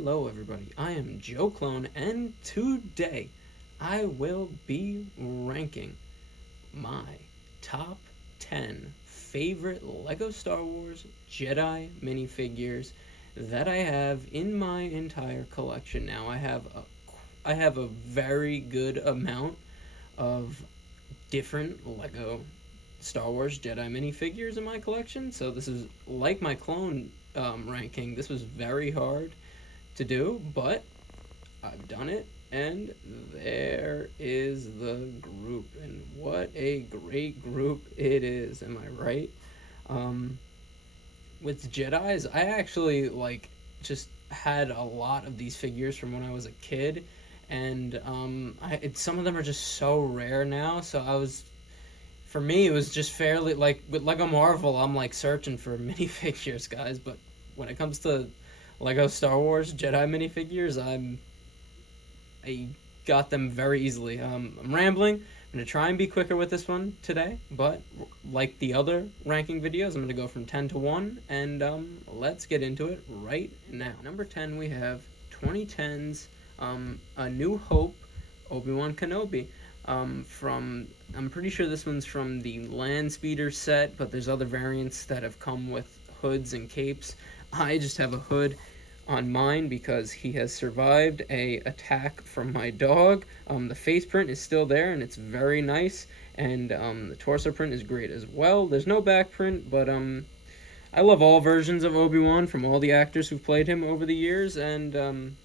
Hello everybody, I am Joe Clone, and today I will be ranking my top 10 favorite LEGO Star Wars Jedi minifigures that I have in my entire collection. Now I have a very good amount of different LEGO Star Wars Jedi minifigures in my collection, so this is like my clone ranking. This was very hard to do, but I've done it, and there is the group, and what a great group it is. Am I right? With Jedis, I actually just had a lot of these figures from when I was a kid, and some of them are just so rare now. So for me, it was just fairly like with Lego Marvel. I'm like searching for minifigures, guys, but when it comes to Lego Star Wars Jedi minifigures, I got them very easily. I'm rambling. I'm going to try and be quicker with this one today, but like the other ranking videos, I'm going to go from 10 to 1, and let's get into it right now. Number 10, we have 2010's A New Hope ObiWan Kenobi. I'm pretty sure this one's from the Land Speeder set, but there's other variants that have come with hoods and capes. I just have a hood on mine because he has survived a attack from my dog. The face print is still there, and it's very nice, and the torso print is great as well. There's no back print, but I love all versions of Obi-Wan from all the actors who've played him over the years, and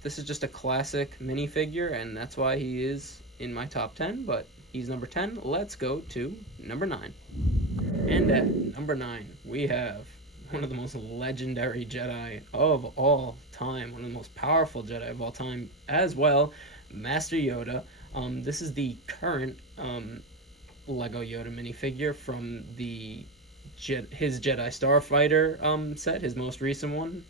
this is just a classic minifigure, and that's why he is in my top 10, but he's number 10. Let's go to number 9. And at number 9, we have one of the most legendary Jedi of all time, one of the most powerful Jedi of all time as well, Master Yoda. This is the current Lego Yoda minifigure from his Jedi Starfighter set, his most recent one.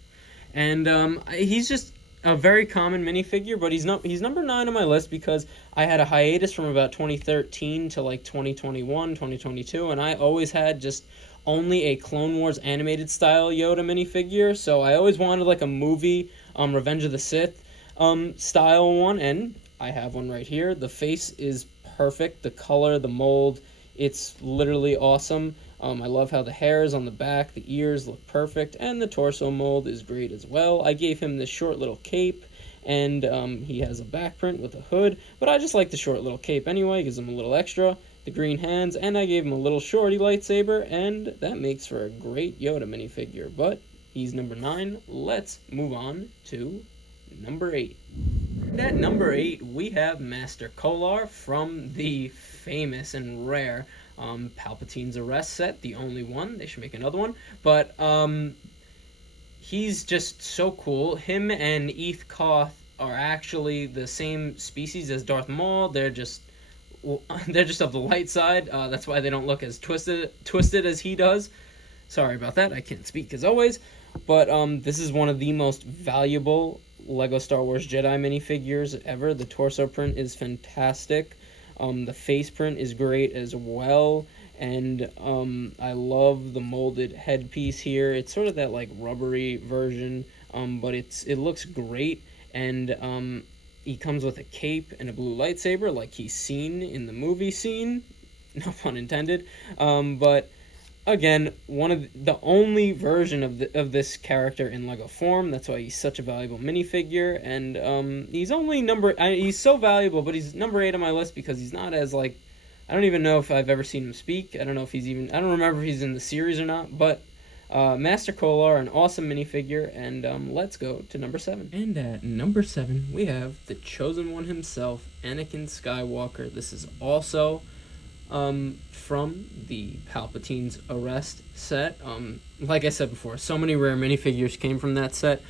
And he's just a very common minifigure, but he's number 9 on my list because I had a hiatus from about 2013 to like 2021, 2022, and I always had just only a Clone Wars animated style Yoda minifigure, so I always wanted like a movie, Revenge of the Sith style one, and I have one right here. The face is perfect, the color, the mold, it's literally awesome. I love how the hair is on the back, the ears look perfect, and the torso mold is great as well. I gave him this short little cape, and he has a back print with a hood, but I just like the short little cape anyway, gives him a little extra. The green hands, and I gave him a little shorty lightsaber, and that makes for a great Yoda minifigure, but he's number 9. Let's move on to number 8. And at number 8, we have Master Kolar from the famous and rare Palpatine's Arrest set, the only one. They should make another one, but he's just so cool. Him and Eth Koth are actually the same species as Darth Maul. They're just of the light side. That's why they don't look as twisted as he does. Sorry about that. I can't speak as always. But this is one of the most valuable Lego Star Wars Jedi minifigures ever. The torso print is fantastic. The face print is great as well. And I love the molded headpiece here. It's sort of that like rubbery version, but it looks great. And he comes with a cape and a blue lightsaber like he's seen in the movie scene. No pun intended. But again, one of the only version of this character in Lego form. That's why he's such a valuable minifigure. And he's only he's so valuable, but he's number 8 on my list because he's not as like, I don't even know if I've ever seen him speak. I don't know if I don't remember if he's in the series or not, but Master Kolar, an awesome minifigure, and let's go to number 7. And at number 7, we have the Chosen One himself, Anakin Skywalker. This is also from the Palpatine's Arrest set. Like I said before, so many rare minifigures came from that set.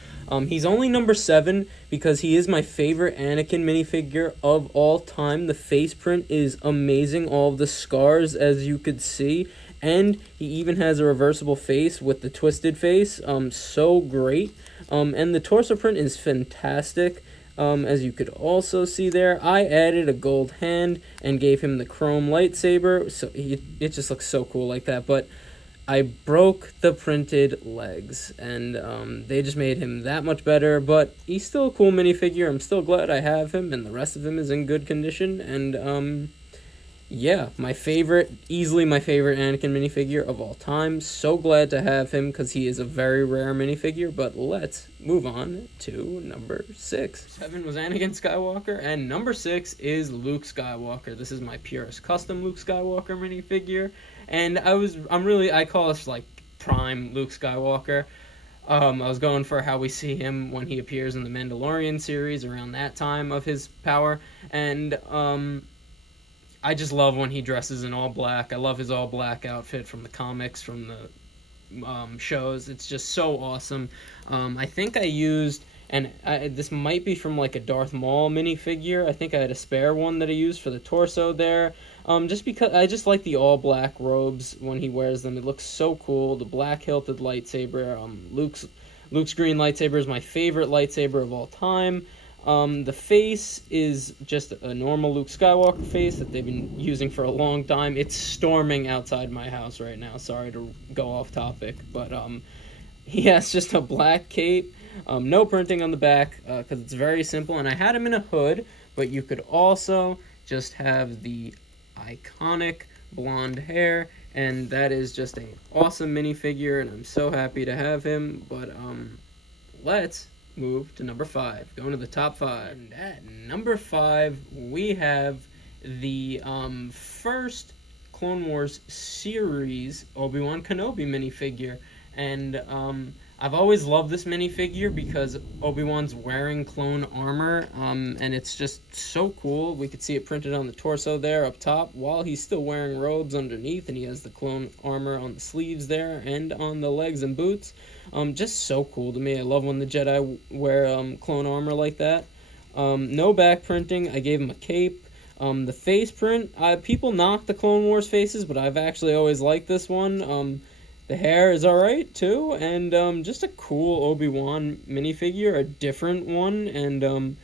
He's only number 7 because he is my favorite Anakin minifigure of all time. The face print is amazing, all of the scars, as you could see. And he even has a reversible face with the twisted face. So great. And the torso print is fantastic. As you could also see there, I added a gold hand and gave him the chrome lightsaber. So it just looks so cool like that. But I broke the printed legs, and they just made him that much better. But he's still a cool minifigure. I'm still glad I have him, and the rest of him is in good condition. And yeah, my favorite, easily my favorite Anakin minifigure of all time. So glad to have him because he is a very rare minifigure. But let's move on to number 6. 7 was Anakin Skywalker, and number 6 is Luke Skywalker. This is my purest custom Luke Skywalker minifigure, and I call this like prime Luke Skywalker. I was going for how we see him when he appears in the Mandalorian series around that time of his power, and I just love when he dresses in all black. I love his all black outfit from the comics, from the shows. It's just so awesome. I think I used, and this might be from like a Darth Maul minifigure. I think I had a spare one that I used for the torso there. Just because I just like the all black robes when he wears them. It looks so cool. The black hilted lightsaber. Luke's green lightsaber is my favorite lightsaber of all time. The face is just a normal Luke Skywalker face that they've been using for a long time. It's storming outside my house right now. Sorry to go off topic, but he has just a black cape, no printing on the back because it's very simple. And I had him in a hood, but you could also just have the iconic blonde hair, and that is just an awesome minifigure, and I'm so happy to have him. But let's move to number 5. Going to the top 5. And at number 5, we have the first Clone Wars series ObiWan Kenobi minifigure. And I've always loved this minifigure because Obi-Wan's wearing clone armor, and it's just so cool. We could see it printed on the torso there up top, while he's still wearing robes underneath, and he has the clone armor on the sleeves there and on the legs and boots. Just so cool to me. I love when the Jedi wear clone armor like that. No back printing. I gave him a cape. The face print, people knock the Clone Wars faces, but I've actually always liked this one. The hair is alright too, and just a cool Obi-Wan minifigure, a different one, and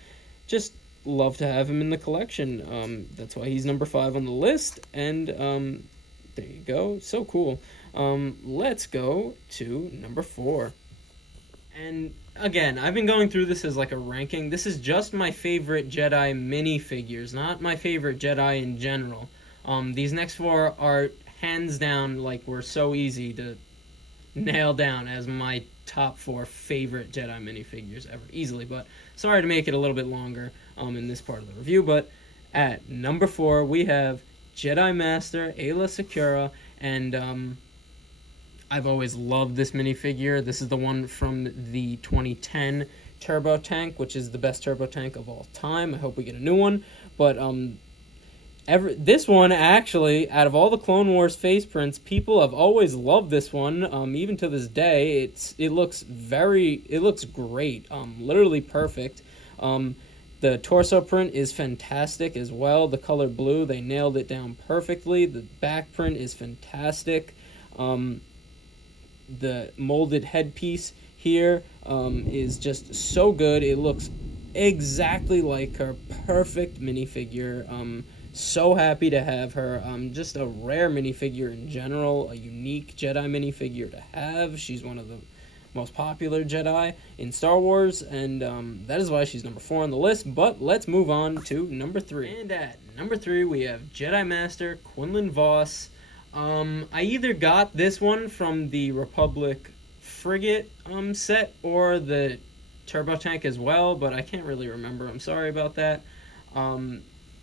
just love to have him in the collection. That's why he's number 5 on the list, and there you go, so cool. Let's go to number 4. And again, I've been going through this as like a ranking. This is just my favorite Jedi minifigures, not my favorite Jedi in general. These next 4 are hands down, like, were so easy to nail down as my top 4 favorite Jedi minifigures ever, easily. But sorry to make it a little bit longer in this part of the review. But at number 4, we have Jedi Master Aayla Secura, and I've always loved this minifigure. This is the one from the 2010 Turbo Tank, which is the best Turbo Tank of all time. I hope we get a new one. But this one, actually, out of all the Clone Wars face prints, people have always loved this one. Even to this day, it looks great. Literally perfect. The torso print is fantastic as well. The color blue, they nailed it down perfectly. The back print is fantastic. The molded headpiece here is just so good. It looks exactly like her. Perfect minifigure. So happy to have her. Just a rare minifigure in general, a unique Jedi minifigure to have. She's one of the most popular Jedi in Star Wars, and that is why she's number 4 on the list. But let's move on to number 3. And at number 3, we have Jedi Master Quinlan Voss. I either got this one from the Republic Frigate set or the Turbo Tank as well, but I can't really remember. I'm sorry about that.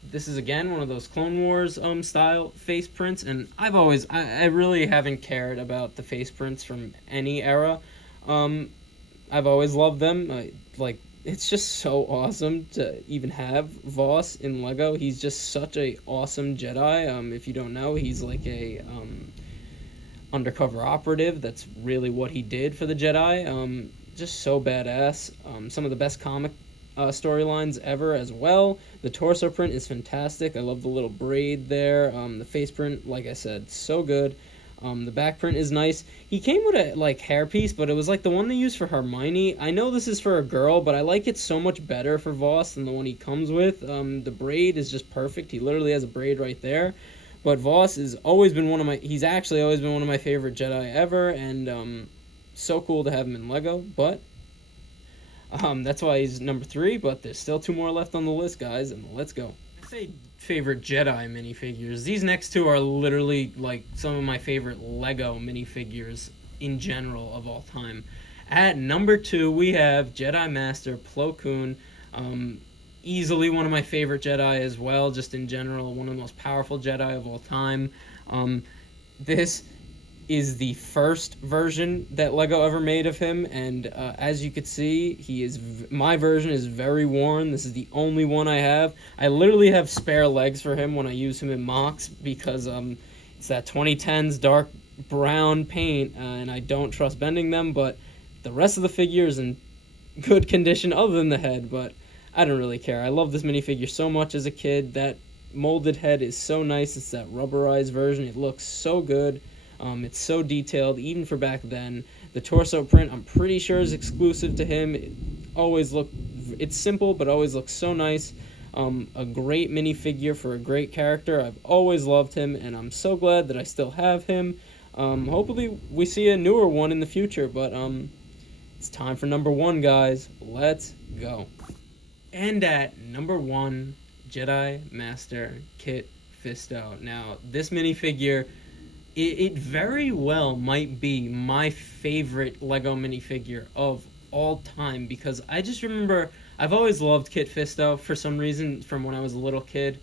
This is, again, one of those Clone Wars style face prints, and I really haven't cared about the face prints from any era. I've always loved them. It's just so awesome to even have Voss in Lego. He's just such a awesome Jedi. If you don't know, he's like a undercover operative. That's really what he did for the Jedi. Just so badass. Some of the best comic storylines ever as well. The torso print is fantastic. I love the little braid there. The face print, like I said, so good. The back print is nice. He came with a hairpiece, but it was like the one they used for Hermione. I know this is for a girl, but I like it so much better for Voss than the one he comes with. The braid is just perfect. He literally has a braid right there. But Voss has always been he's actually always been one of my favorite Jedi ever, and so cool to have him in Lego. But that's why he's number 3. But there's still 2 more left on the list, guys, and let's go. I say favorite Jedi minifigures. These next 2 are literally like some of my favorite Lego minifigures in general of all time. At number 2, we have Jedi Master Plo Koon. Easily one of my favorite Jedi as well, just in general, one of the most powerful Jedi of all time. This is the first version that Lego ever made of him, and as you could see, my version is very worn. This is the only one I have. I literally have spare legs for him when I use him in mocks, because it's that 2010s dark brown paint, and I don't trust bending them, but the rest of the figure is in good condition other than the head, but I don't really care. I love this minifigure so much as a kid. That molded head is so nice. It's that rubberized version. It looks so good. It's so detailed, even for back then. The torso print, I'm pretty sure, is exclusive to him. It's simple, but always looks so nice. A great minifigure for a great character. I've always loved him, and I'm so glad that I still have him. Hopefully we see a newer one in the future, but it's time for number 1, guys. Let's go. And at number 1, Jedi Master Kit Fisto. Now, this minifigure, it very well might be my favorite Lego minifigure of all time, because I just remember I've always loved Kit Fisto for some reason from when I was a little kid.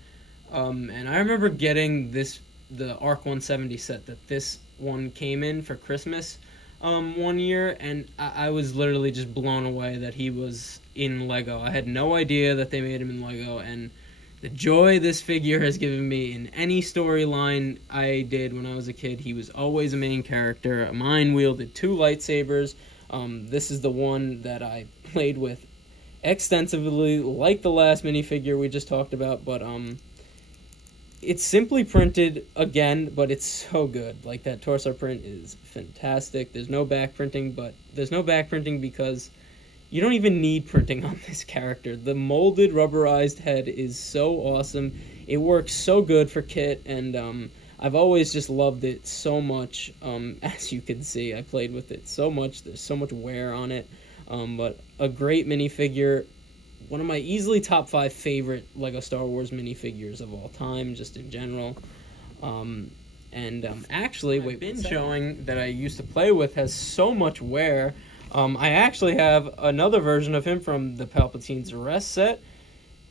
And I remember getting the Arc 170 set that this one came in for Christmas one year, and I was literally just blown away that he was in Lego. I had no idea that they made him in Lego, and the joy this figure has given me in any storyline I did when I was a kid. He was always a main character. Mine wielded 2 lightsabers. This is the one that I played with extensively, like the last minifigure we just talked about, but it's simply printed again, but it's so good. Like, that torso print is fantastic. There's no back printing, but there's no back printing because you don't even need printing on this character. The molded rubberized head is so awesome. It works so good for Kit, and I've always just loved it so much. As you can see, I played with it so much. There's so much wear on it, but a great minifigure. One of my easily top 5 favorite Lego Star Wars minifigures of all time, just in general. Actually, I've been showing that I used to play with has so much wear. I actually have another version of him from the Palpatine's Arrest set,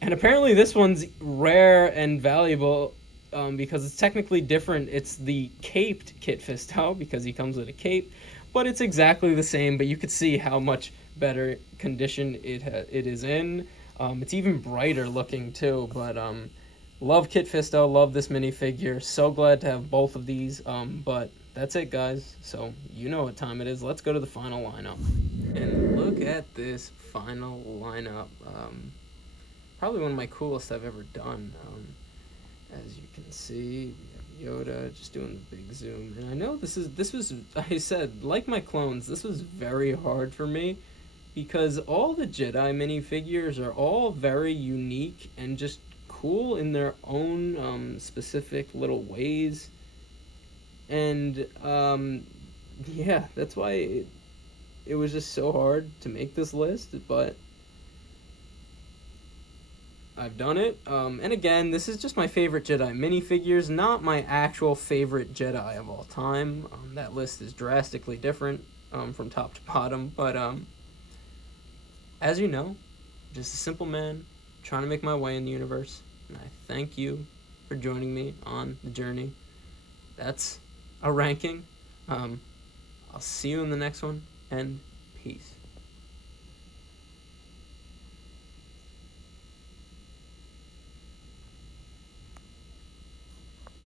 and apparently this one's rare and valuable because it's technically different. It's the caped Kit Fisto, because he comes with a cape, but it's exactly the same, but you could see how much better condition it is in. It's even brighter looking too, but love Kit Fisto, love this minifigure. So glad to have both of these, but that's it, guys. So you know what time it is. Let's go to the final lineup. And look at this final lineup. Probably one of my coolest I've ever done. As you can see, we have Yoda, just doing the big zoom. And I know this was, I said, like my clones, this was very hard for me, because all the Jedi minifigures are all very unique and just cool in their own specific little ways. And yeah, that's why it was just so hard to make this list, but I've done it. And again, this is just my favorite Jedi minifigures, not my actual favorite Jedi of all time. That list is drastically different from top to bottom, but as you know, just a simple man trying to make my way in the universe, and I thank you for joining me on the journey. That's a ranking. I'll see you in the next one, and peace.